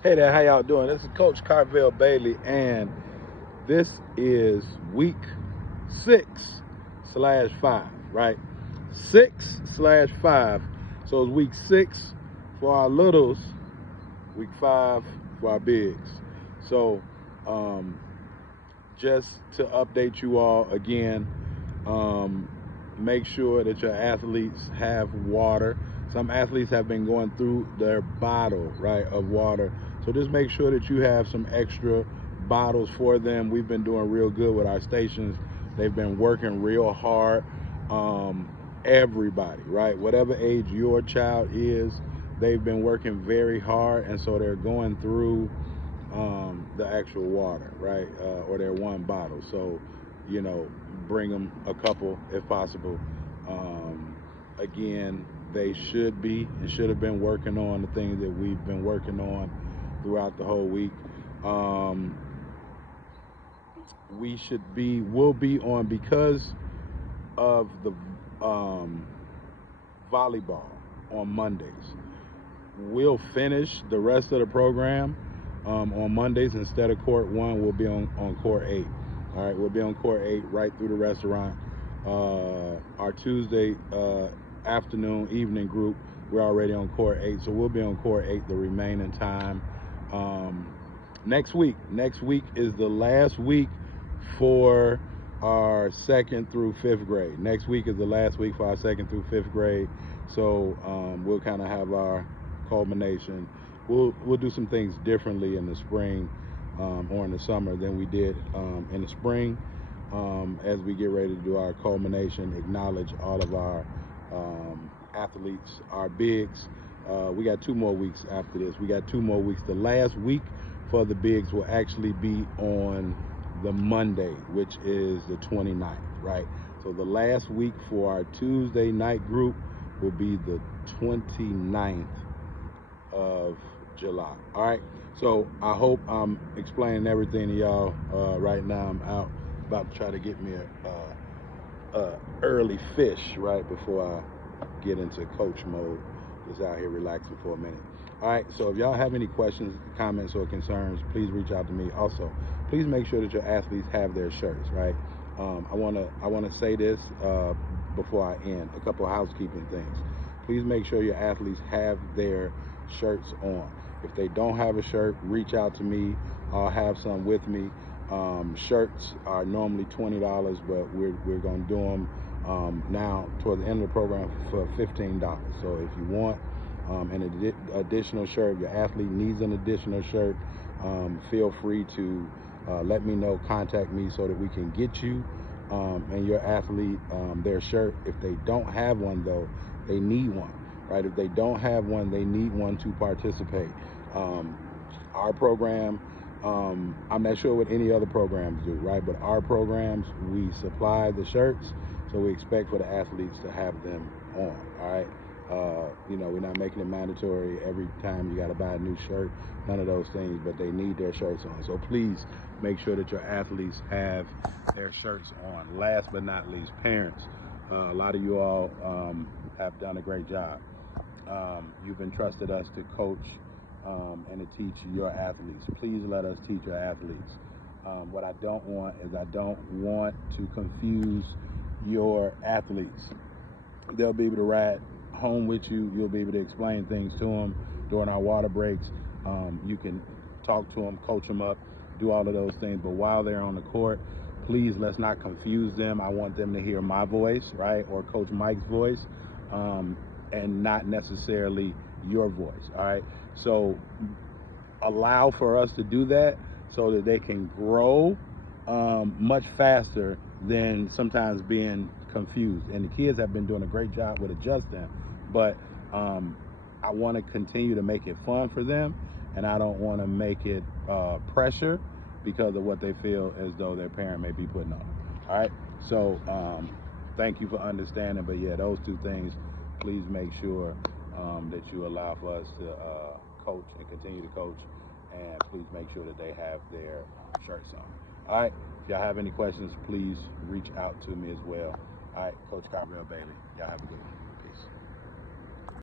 Hey there, how y'all doing? This is Coach Carvel Bailey, and this is week 6/5, right? 6/5. So it's week 6 for our littles, week 5 for our bigs. So, um, just to update you all again, um, make sure that your athletes have water. Some athletes have been going through their bottle, right, of water. So just make sure that you have some extra bottles for them. We've been doing real good with our stations. They've been working real hard. Um, Everybody, right, whatever age your child is, they've been working very hard, and so they're going through the actual water, right, or their one bottle. So, you know, bring them a couple if possible. Um, Again, they should have been working on the things that we've been working on throughout the whole week. Um, will be on because of the um, volleyball on Mondays. We'll finish the rest of the program on Mondays. Instead of court 1, we'll be on court 8. All right, we'll be on court 8 right through the restaurant. Our Tuesday afternoon, evening group, we're already on court 8, so we'll be on court 8 the remaining time. Um, next week is the last week for our 2nd through 5th grade. Next week is the last week for our 2nd through 5th grade. So we'll kind of have our culmination. We'll do some things differently in the spring or in the summer than we did in the spring. As we get ready to do our culmination, acknowledge all of our athletes, our bigs. We got 2 more weeks after this. We got 2 more weeks. The last week for the bigs will actually be on the Monday, which is the 29th, right? So the last week for our Tuesday night group will be the 29th of July. All right. So I hope I'm explaining everything to y'all right now. I'm out about to try to get me a early fish right before I get into coach mode. Just out here relaxing for a minute. All right. So if y'all have any questions, comments, or concerns, please reach out to me. Also, please make sure that your athletes have their shirts. Right. I wanna say this before I end. A couple of housekeeping things. Please make sure your athletes have their shirts on. If they don't have a shirt, reach out to me. I'll have some with me. Shirts are normally $20, but we're gonna do them now toward the end of the program for $15. So if you want an additional shirt, your athlete needs an additional shirt, feel free to let me know, contact me so that we can get you and your athlete their shirt. If they don't have one though, they need one, right? If they don't have one, they need one to participate. Our program, I'm not sure what any other programs do, right? But our programs, we supply the shirts, so we expect for the athletes to have them on, all right? We're not making it mandatory every time you got to buy a new shirt, none of those things, but they need their shirts on. So please make sure that your athletes have their shirts on. Last but not least, parents. A lot of you all have done a great job. You've entrusted us to coach and to teach your athletes. Please let us teach your athletes. What I don't want is I don't want to confuse your athletes. They'll be able to ride home with you. You'll be able to explain things to them during our water breaks. You can talk to them, coach them up, do all of those things. But while they're on the court, please let's not confuse them. I want them to hear my voice, right, or Coach Mike's voice, and not necessarily your voice, all right? So allow for us to do that so that they can grow much faster than sometimes being confused. And the kids have been doing a great job with adjusting, but I want to continue to make it fun for them, and I don't want to make it pressure because of what they feel as though their parent may be putting on them. All right, so thank you for understanding, but yeah, those 2 things, please make sure that you allow for us to coach and continue to coach, and please make sure that they have their shirts on. All right, if y'all have any questions, please reach out to me as well. All right, Coach Carvel Bailey, y'all have a good one.